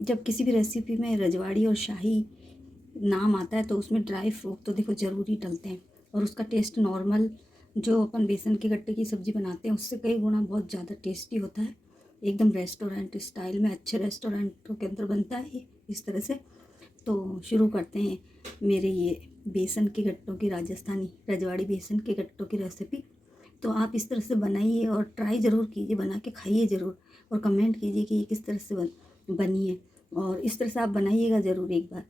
जब किसी भी रेसिपी में रजवाड़ी और शाही नाम आता है तो उसमें ड्राई फ्रूट तो देखो ज़रूरी डलते हैं, और उसका टेस्ट नॉर्मल जो अपन बेसन के गट्टे की सब्ज़ी बनाते हैं उससे कई गुना बहुत ज़्यादा टेस्टी होता है। एकदम रेस्टोरेंट स्टाइल में, अच्छे रेस्टोरेंटों के अंदर बनता है ये इस तरह से। तो शुरू करते हैं मेरे ये बेसन के गट्टों की, राजस्थानी रजवाड़ी बेसन के गट्टों की रेसिपी। तो आप इस तरह से बनाइए और ट्राई ज़रूर कीजिए, बना के खाइए ज़रूर, और कमेंट कीजिए कि ये किस तरह से बनी है, और इस तरह से आप बनाइएगा ज़रूर एक बार।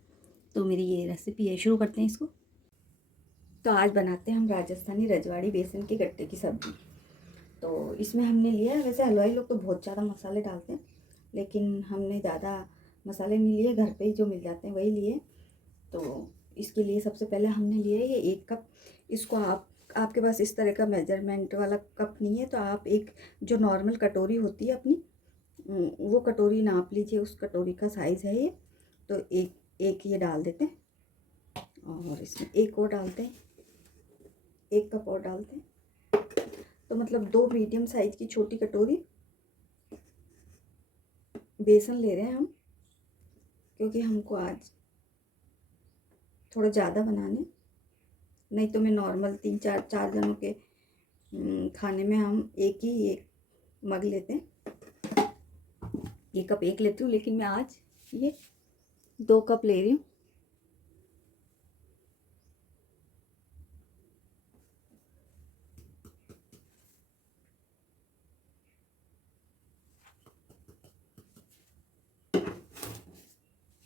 तो मेरी ये रेसिपी है, शुरू करते हैं इसको। तो आज बनाते हैं हम राजस्थानी रजवाड़ी बेसन के गट्टे की सब्ज़ी। तो इसमें हमने लिया है, वैसे हलवाई लोग तो बहुत ज़्यादा मसाले डालते हैं, लेकिन हमने ज़्यादा मसाले नहीं लिए, घर पे ही जो मिल जाते हैं वही लिए। तो इसके लिए सबसे पहले हमने लिया है ये 1 कप। इसको आपके पास इस तरह का मेजरमेंट वाला कप नहीं है तो आप एक जो नॉर्मल कटोरी होती है अपनी, वो कटोरी नाप लीजिए, उस कटोरी का साइज़ है ये। तो एक ये डाल देते हैं, और इसमें एक और डालते हैं, 1 कप और डालते हैं। तो मतलब 2 मीडियम साइज़ की छोटी कटोरी बेसन ले रहे हैं हम, क्योंकि हमको आज थोड़ा ज़्यादा बनाने, नहीं तो मैं नॉर्मल 3-4 जनों के खाने में हम एक मग लेते हैं, 1 कप एक लेती हूँ, लेकिन मैं आज ये 2 कप ले रही हूँ।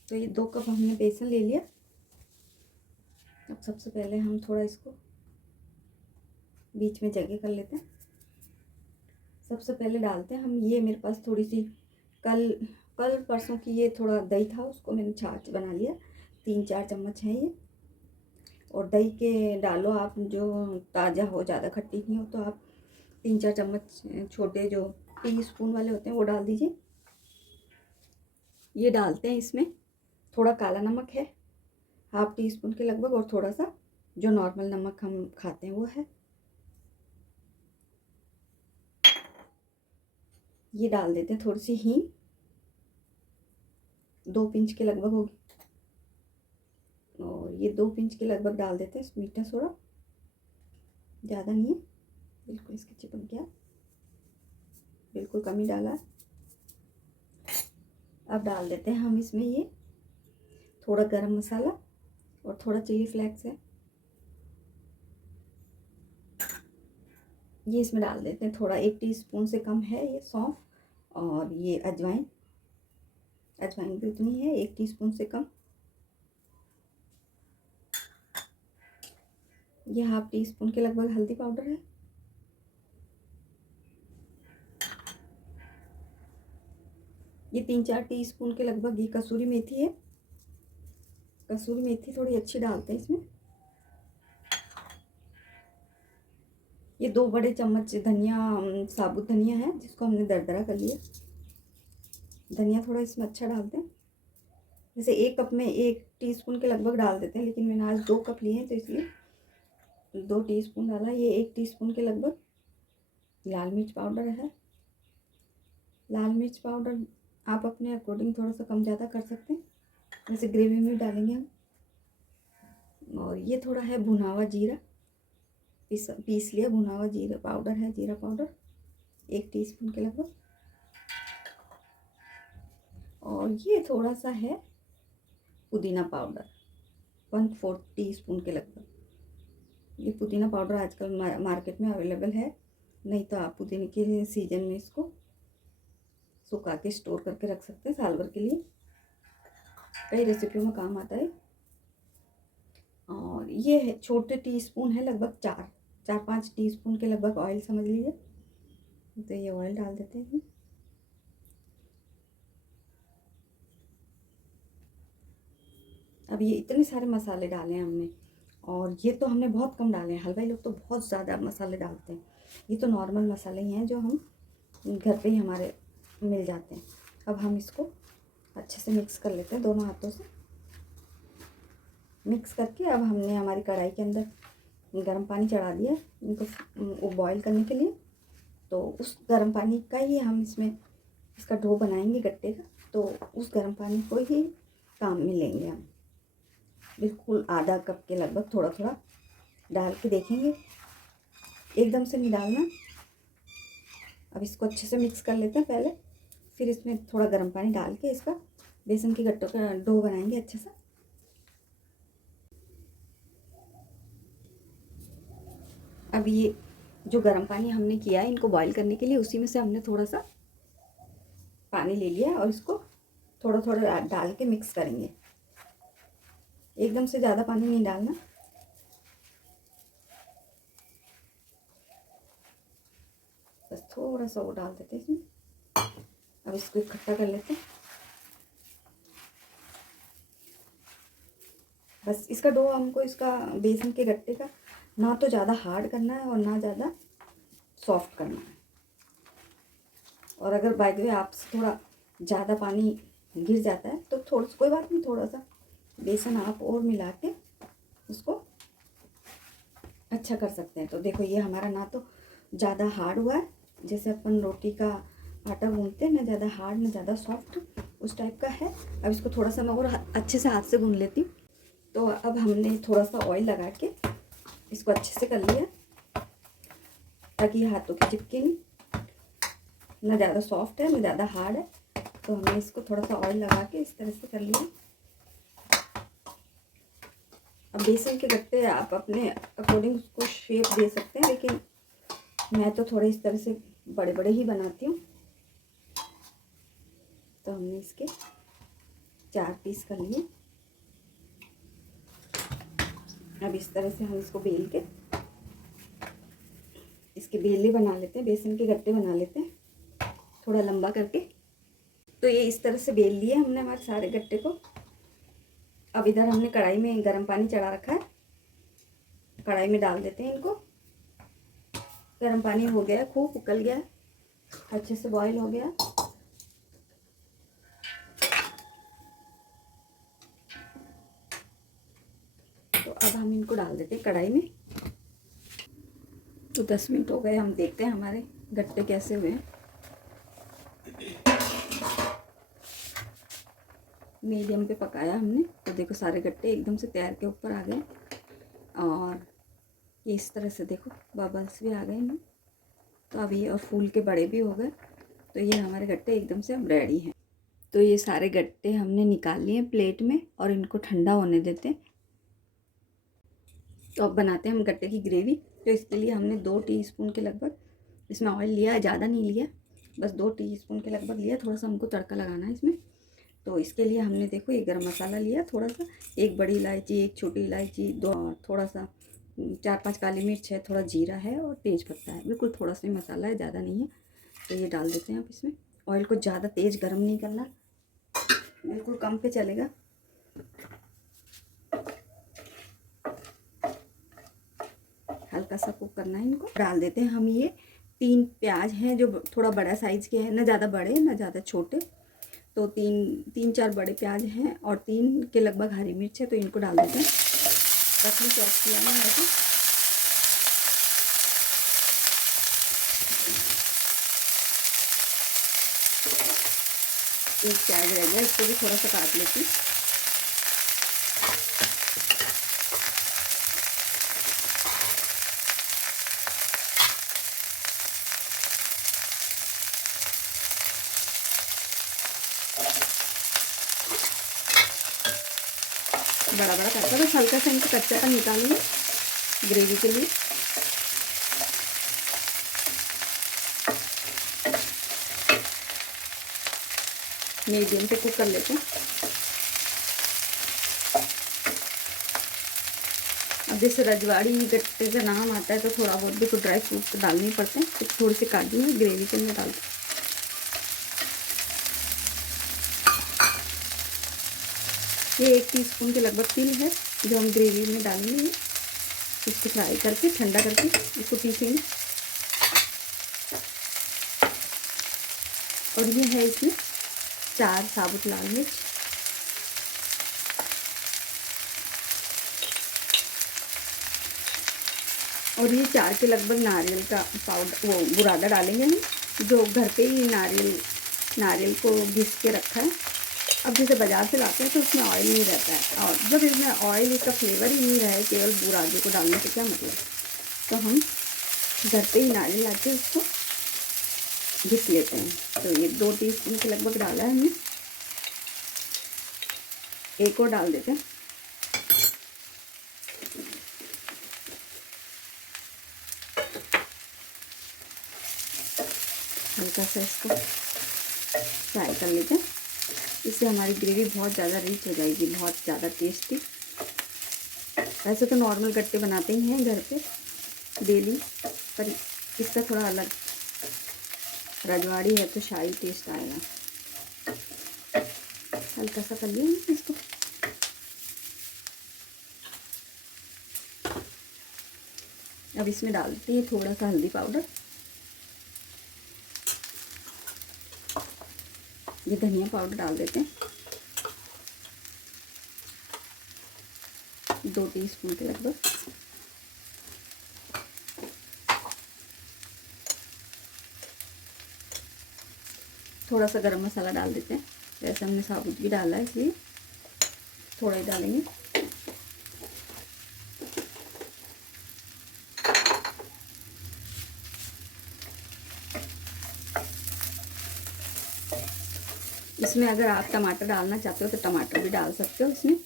तो ये 2 कप हमने बेसन ले लिया। अब सबसे पहले हम थोड़ा इसको बीच में जगह कर लेते हैं। सबसे पहले डालते हैं हम, ये मेरे पास थोड़ी सी कल परसों की ये थोड़ा दही था, उसको मैंने छाछ बना लिया, 3-4 चम्मच है ये। और दही के डालो आप जो ताज़ा हो, ज़्यादा खट्टी नहीं हो, तो आप 3-4 चम्मच छोटे जो टीस्पून वाले होते हैं वो डाल दीजिए। ये डालते हैं इसमें थोड़ा काला नमक है, 1/2 टीस्पून के लगभग, और थोड़ा सा जो नॉर्मल नमक हम खाते हैं वो है। ये डाल देते हैं थोड़ी सी हींग, 2 पिंच के लगभग होगी, और ये 2 पिंच के लगभग डाल देते हैं मीठा सोडा, ज़्यादा नहीं है, बिल्कुल इसके चिपक गया, बिल्कुल कम ही डाला। अब डाल देते हैं हम इसमें ये थोड़ा गरम मसाला और थोड़ा चिली फ्लेक्स है, ये इसमें डाल देते हैं थोड़ा, 1 टीस्पून से कम है ये सौंफ, और ये अजवाइन भी उतनी है, 1 टीस्पून से कम। ये 1/2 टीस्पून के लगभग हल्दी पाउडर है। ये 3-4 टीस्पून के लगभग ये कसूरी मेथी है, कसूरी मेथी थोड़ी अच्छी डालते हैं इसमें। ये 2 बड़े चम्मच धनिया, साबुत धनिया है जिसको हमने दरदरा कर लिया, धनिया थोड़ा इसमें अच्छा डालते हैं। जैसे 1 कप में 1 टीस्पून के लगभग डाल देते हैं, लेकिन मैंने आज 2 कप लिए हैं तो इसलिए 2 टीस्पून डाला। ये 1 टीस्पून के लगभग लाल मिर्च पाउडर है। लाल मिर्च पाउडर आप अपने अकॉर्डिंग थोड़ा सा कम ज़्यादा कर सकते हैं, जैसे ग्रेवी में डालेंगे हम। और ये थोड़ा है भुना हुआ जीरा, पीस लिया भुना हुआ जीरा पाउडर है, जीरा पाउडर 1 टीस्पून के लगभग। और ये थोड़ा सा है पुदीना पाउडर, 1/4 टीस्पून के लगभग। ये पुदीना पाउडर आजकल मार्केट में अवेलेबल है, नहीं तो आप पुदीने के सीजन में इसको सुखा के स्टोर करके रख सकते हैं साल भर के लिए, कई रेसिपियों में काम आता है। और ये है छोटे टीस्पून है लगभग 4-5 टीस्पून के लगभग ऑयल समझ लीजिए। तो ये ऑयल डाल देते हैं। अब ये इतने सारे मसाले डाले हैं हमने, और ये तो हमने बहुत कम डाले हैं, हलवाई लोग तो बहुत ज़्यादा मसाले डालते हैं, ये तो नॉर्मल मसाले ही हैं जो हम घर पे ही हमारे मिल जाते हैं। अब हम इसको अच्छे से मिक्स कर लेते हैं, दोनों हाथों से मिक्स करके। अब हमने हमारी कढ़ाई के अंदर गर्म पानी चढ़ा दिया इनको बॉईल करने के लिए। तो उस गर्म पानी का ही हम इसमें इसका डो बनाएंगे गट्टे का। तो उस गर्म पानी को ही काम में लेंगे हम। बिल्कुल आधा कप के लगभग थोड़ा थोड़ा डाल के देखेंगे, एकदम से नहीं डालना। अब इसको अच्छे से मिक्स कर लेते हैं पहले, फिर इसमें थोड़ा गर्म पानी डाल के इसका बेसन के गट्टों का डो बनाएंगे अच्छे से। अब ये जो गर्म पानी हमने किया है इनको बॉईल करने के लिए, उसी में से हमने थोड़ा सा पानी ले लिया और इसको थोड़ा थोड़ा डाल के मिक्स करेंगे। एकदम से ज़्यादा पानी नहीं डालना। बस थोड़ा सा वो डाल देते हैं इसमें। अब इसको इकट्ठा कर लेते हैं। बस इसका डो हमको, इसका बेसन के गट्टे का, ना तो ज़्यादा हार्ड करना है और ना ज़्यादा सॉफ्ट करना है। और अगर बाय द वे आपसे थोड़ा ज़्यादा पानी गिर जाता है तो थोड़ा, कोई बात नहीं, थोड़ा सा बेसन आप और मिला के उसको अच्छा कर सकते हैं। तो देखो ये हमारा ना तो ज़्यादा हार्ड हुआ है, जैसे अपन रोटी का आटा गूंथते हैं, ना ज़्यादा हार्ड ना ज़्यादा सॉफ्ट, उस टाइप का है। अब इसको थोड़ा सा मैं और अच्छे से हाथ से गूंथ लेती हूँ। तो अब हमने थोड़ा सा ऑयल लगा के इसको अच्छे से कर लिया ताकि हाथों की चिपके नहीं। ना ज़्यादा सॉफ्ट है ना ज़्यादा हार्ड है, तो हमने इसको थोड़ा सा ऑयल लगा के इस तरह से कर लिया। अब बेसन के गट्टे आप अपने अकॉर्डिंग उसको शेप दे सकते हैं, लेकिन मैं तो थोड़े इस तरह से बड़े बड़े ही बनाती हूँ। तो हमने इसके 4 पीस कर लिए। अब इस तरह से हम इसको बेल के इसके बेले बना लेते हैं, बेसन के गट्टे बना लेते हैं थोड़ा लंबा करके। तो ये इस तरह से बेल लिए हमने हमारे सारे गट्टे को। अब इधर हमने कढ़ाई में गर्म पानी चढ़ा रखा है, कढ़ाई में डाल देते हैं इनको। गर्म पानी हो गया, खूब उकल गया, अच्छे से बॉईल हो गया। तो अब हम इनको डाल देते हैं कढ़ाई में। तो 10 मिनट हो गए, हम देखते हैं हमारे गट्टे कैसे हुए हैं। मीडियम पे पकाया हमने, तो देखो सारे गट्टे एकदम से तैर के ऊपर आ गए और ये इस तरह से देखो बबल्स भी आ गए इनमें। तो अब ये और फूल के बड़े भी हो गए। तो ये हमारे गट्टे एकदम से अब रेडी हैं। तो ये सारे गट्टे हमने निकाल लिए प्लेट में और इनको ठंडा होने देते हैं। तो अब बनाते हैं हम गट्टे की ग्रेवी। तो इसके लिए हमने 2 टीस्पून के लगभग इसमें ऑयल लिया है, ज़्यादा नहीं लिया, बस 2 टीस्पून के लगभग लिया। थोड़ा सा हमको तड़का लगाना है इसमें। तो इसके लिए हमने देखो ये गरम मसाला लिया थोड़ा सा, 1 बड़ी इलायची, 1 छोटी इलायची, 2 थोड़ा सा 4-5 काली मिर्च है, थोड़ा जीरा है और तेज पत्ता है। बिल्कुल थोड़ा सा ही मसाला है, ज़्यादा नहीं है। तो ये डाल देते हैं आप इसमें। ऑयल को ज़्यादा तेज़ गर्म नहीं करना, बिल्कुल कम पे चलेगा। हल्का सा कुक करना है इनको। डाल देते हैं हम ये 3 प्याज हैं जो थोड़ा बड़ा साइज़ के हैं, ना ज़्यादा बड़े ना ज़्यादा छोटे। तो 3-4 बड़े प्याज हैं और 3 के लगभग हरी मिर्च है। तो इनको डाल देते हैं। रखली चॉप किया है ऐसे। एक प्याज रह गया, इसको भी थोड़ा सा काट लेती। बड़ा बड़ा करता है, बस हल्का सा इनको कच्चा निकालेंगे ग्रेवी के लिए। मीडियम पे कुक कर लेते हैं। अब जैसे रजवाड़ी गट्टे का नाम आता है तो थोड़ा बहुत भी कुछ ड्राई फ्रूट तो डालने पड़ते हैं। तो थोड़ी सी काट दी ग्रेवी के अंदर डाल। ये 1 टीस्पून के लगभग तिल है जो हम ग्रेवी में डालेंगे। इसको फ्राई करके ठंडा करके इसको पीसेंगे। और ये है इसमें 4 साबुत लाल मिर्च, और ये 4 के लगभग नारियल का पाउडर, वो बुरादा डालेंगे हम, जो घर पे ही नारियल नारियल को घिस के रखा है। अब जैसे बाज़ार से लाते हैं तो उसमें ऑयल नहीं रहता है, और जब इसमें ऑयल, इसका फ्लेवर ही नहीं रहे केवल बूराजू को डालने से क्या मतलब। तो हम घर पे ही नारियल ला के उसको घिस लेते हैं। तो ये 2 टीस्पून के लगभग डाला है हमने, एक और डाल देते हैं। हल्का सा इसको फ्राई कर लेते हैं। इससे हमारी ग्रेवी बहुत ज़्यादा रिच हो जाएगी, बहुत ज़्यादा टेस्टी। वैसे तो नॉर्मल गट्टे बनाते ही हैं घर पे डेली, पर इसका थोड़ा अलग, रजवाड़ी है तो शाही टेस्ट आएगा। हल्का सा कर लिया इसको। अब इसमें डालते हैं थोड़ा सा हल्दी पाउडर, ये धनिया पाउडर डाल देते हैं 2 टीस्पून के लगभग। थोड़ा सा गरम मसाला डाल देते हैं, वैसे हमने साबुत भी डाला है इसलिए थोड़ा ही डालेंगे। इसमें अगर आप टमाटर डालना चाहते हो तो टमाटर भी डाल सकते हो इसमें,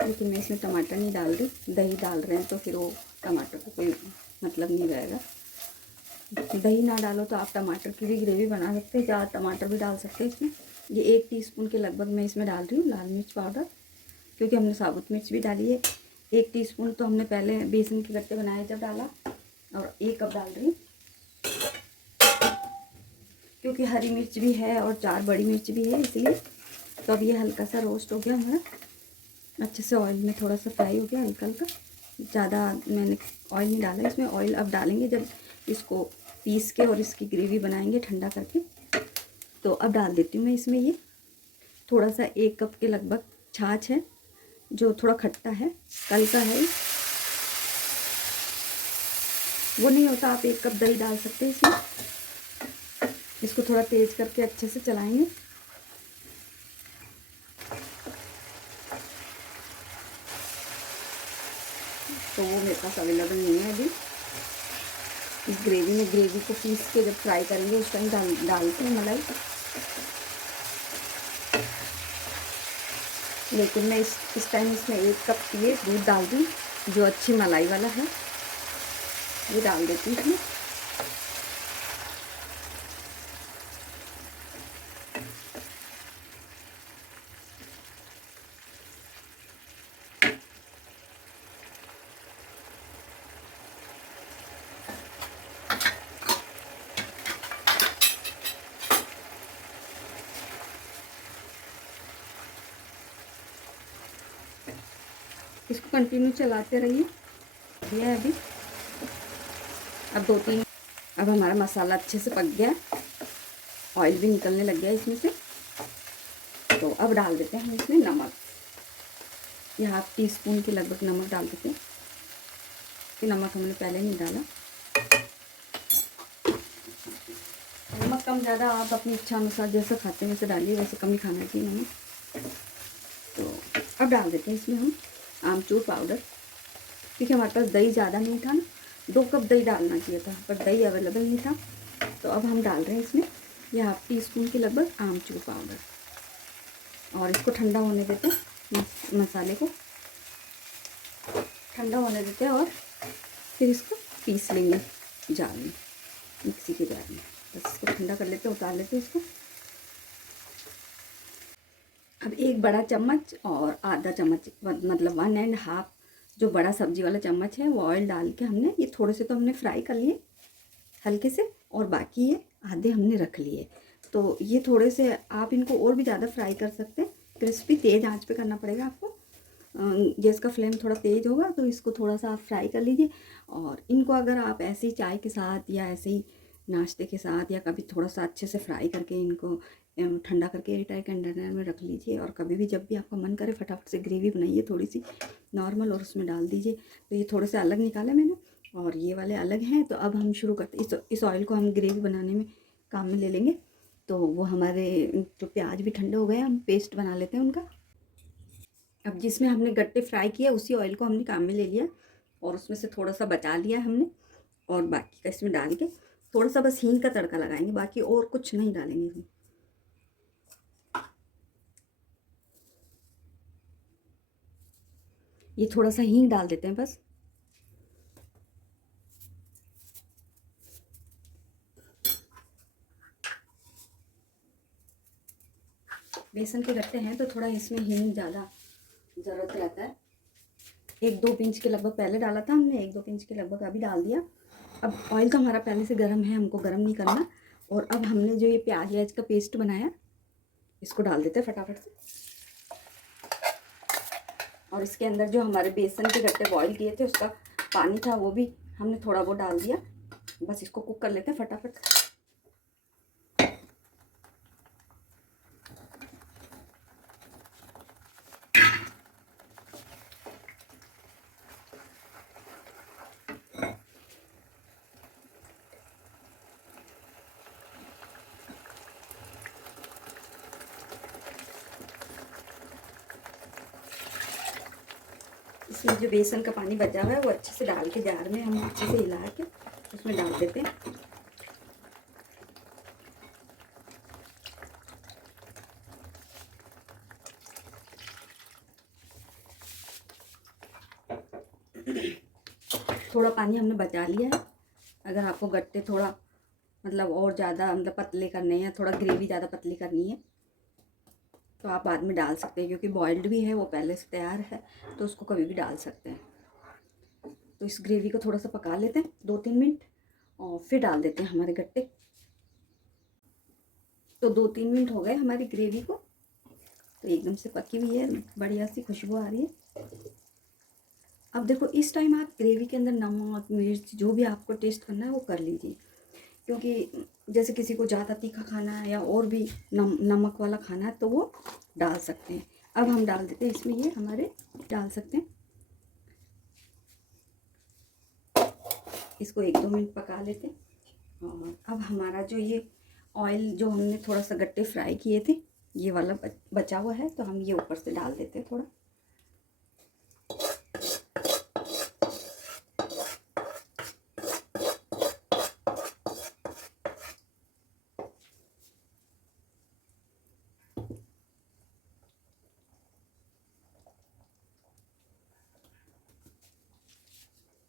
लेकिन मैं इसमें टमाटर नहीं डाल रही। दही डाल रहे हैं तो फिर वो टमाटर का कोई मतलब नहीं रहेगा। दही ना डालो तो आप टमाटर की भी ग्रेवी बना सकते हैं, ज़्यादा टमाटर भी डाल सकते हैं इसमें। ये 1 टीस्पून के लगभग मैं इसमें डाल रही हूँ लाल मिर्च पाउडर, क्योंकि हमने साबुत मिर्च भी डाली है। 1 टीस्पून तो हमने पहले बेसन के गट्टे बनाए जब डाला, और 1 कप डाल रही हूँ, क्योंकि हरी मिर्च भी है और 4 बड़ी मिर्च भी है इसलिए। तो अब ये हल्का सा रोस्ट हो गया हमारा, अच्छे से ऑयल में थोड़ा सा फ्राई हो गया हल्का हल्का। ज़्यादा मैंने ऑयल नहीं डाला इसमें, ऑयल अब डालेंगे जब इसको पीस के और इसकी ग्रेवी बनाएंगे ठंडा करके। तो अब डाल देती हूँ मैं इसमें ये थोड़ा सा 1 कप के लगभग छाछ है, जो थोड़ा खट्टा है, कल का है। वो नहीं होता आप 1 कप दही डाल सकते हैं इसमें। इसको थोड़ा तेज करके अच्छे से चलाएंगे। तो वो मेरे पास अवेलेबल नहीं है अभी। इस ग्रेवी में, ग्रेवी को पीस के जब फ्राई करेंगे उस टाइम डालते हैं मलाई। लेकिन मैं इस टाइम इसमें 1 कप ये दूध डाल दूँ, जो अच्छी मलाई वाला है, ये डाल देती हूँ इसमें। इसको कंटिन्यू चलाते रहिए। ये है अभी, अब 2-3, अब हमारा मसाला अच्छे से पक गया, ऑयल भी निकलने लग गया इसमें से। तो अब डाल देते हैं हम इसमें नमक, ये 1/2 टीस्पून के लगभग नमक डाल देते हैं, कि नमक हमने पहले नहीं डाला। नमक कम ज़्यादा आप अपनी इच्छा अनुसार जैसा खाते हैं वैसे डालिए, वैसे कम ही खाना चाहिए नमक। तो अब डाल देते हैं इसमें हम आमचूर पाउडर, क्योंकि हमारे पास दही ज़्यादा नहीं था ना, 2 कप दही डालना चाहिए था, पर दही अवेलेबल नहीं था। तो अब हम डाल रहे हैं इसमें ये 1/2 टीस्पून के लगभग आमचूर पाउडर, और इसको ठंडा होने देते हैं। मसाले को ठंडा होने देते हैं और फिर इसको पीस लेंगे जार में, मिक्सी के जार में। बस इसको ठंडा कर लेते हैं, उतार लेते हैं इसको। अब 1 बड़ा चम्मच और आधा चम्मच, मतलब 1.5 जो बड़ा सब्जी वाला चम्मच है, वो ऑयल डाल के हमने, ये थोड़े से तो हमने फ्राई कर लिए हल्के से, और बाकी ये आधे हमने रख लिए। तो ये थोड़े से आप इनको और भी ज़्यादा फ्राई कर सकते हैं, क्रिस्पी तेज़ आंच पे करना पड़ेगा आपको। गैस का फ्लेम थोड़ा तेज़ होगा तो इसको थोड़ा सा आप फ्राई कर लीजिए। और इनको अगर आप ऐसे ही चाय के साथ या ऐसे ही नाश्ते के साथ, या कभी थोड़ा सा अच्छे से फ्राई करके इनको ठंडा करके एयरटाइट कंटेनर में रख लीजिए, और कभी भी जब भी आपका मन करे फटाफट से ग्रेवी बनाइए थोड़ी सी नॉर्मल, और उसमें डाल दीजिए। तो ये थोड़े से अलग निकाले मैंने, और ये वाले अलग हैं। तो अब हम शुरू करते, इस ऑयल को हम ग्रेवी बनाने में काम में ले लेंगे। तो वो हमारे जो प्याज भी ठंडे हो गए, हम पेस्ट बना लेते हैं उनका। अब जिसमें हमने गट्टे फ्राई किया उसी ऑयल को हमने काम में ले लिया और उसमें से थोड़ा सा बचा लिया हमने, और बाकी का इसमें डाल के थोड़ा सा बस हींग का तड़का लगाएंगे, बाकी और कुछ नहीं डालेंगे इसमें। ये थोड़ा सा हींग डाल देते हैं बस। बेसन के गट्टे हैं तो थोड़ा इसमें हींग ज़्यादा ज़रूरत रहता है। 1-2 पिंच के लगभग पहले डाला था हमने, 1-2 पिंच के लगभग अभी डाल दिया। अब ऑयल तो हमारा पहले से गर्म है, हमको गर्म नहीं करना। और अब हमने जो ये प्याज व्याज का पेस्ट बनाया इसको डाल देते हैं फटाफट से। और इसके अंदर जो हमारे बेसन के गट्टे बॉईल किए थे उसका पानी था वो भी हमने थोड़ा वो डाल दिया। बस इसको कुक कर लेते हैं फटाफट से। इसमें जो बेसन का पानी बचा हुआ है वो अच्छे से डाल के जार में हम अच्छे से हिला के उसमें डाल देते हैं। थोड़ा पानी हमने बचा लिया है। अगर आपको गट्टे थोड़ा मतलब और ज़्यादा मतलब पतले करने हैं, थोड़ा ग्रेवी ज़्यादा पतली करनी है तो आप बाद में डाल सकते हैं, क्योंकि बॉइल्ड भी है वो पहले से तैयार है तो उसको कभी भी डाल सकते हैं। तो इस ग्रेवी को थोड़ा सा पका लेते हैं 2-3 मिनट और फिर डाल देते हैं हमारे गट्टे। तो 2-3 मिनट हो गए हमारी ग्रेवी को, तो एकदम से पकी हुई है, बढ़िया सी खुशबू आ रही है। अब देखो इस टाइम आप ग्रेवी के अंदर नमक मिर्च जो भी आपको टेस्ट करना है वो कर लीजिए, क्योंकि जैसे किसी को ज़्यादा तीखा खाना है या और भी नमक वाला खाना है तो वो डाल सकते हैं। अब हम डाल देते हैं इसमें, ये हमारे डाल सकते हैं। इसको 1-2 मिनट पका लेते हैं। और अब हमारा जो ये ऑयल जो हमने थोड़ा सा गट्टे फ्राई किए थे ये वाला बचा हुआ है तो हम ये ऊपर से डाल देते हैं थोड़ा।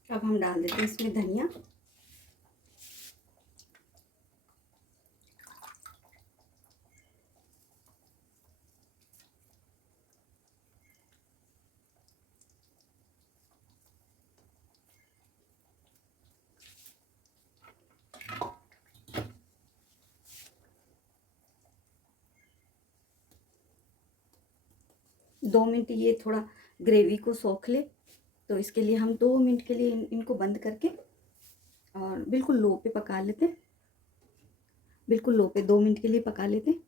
अब हम डाल देते हैं इसमें धनिया। दो मिनट ये थोड़ा ग्रेवी को सोख ले, तो इसके लिए हम 2 मिनट के लिए इनको बंद करके और बिल्कुल लो पे पका लेते हैं। बिल्कुल लो पे 2 मिनट के लिए पका लेते हैं।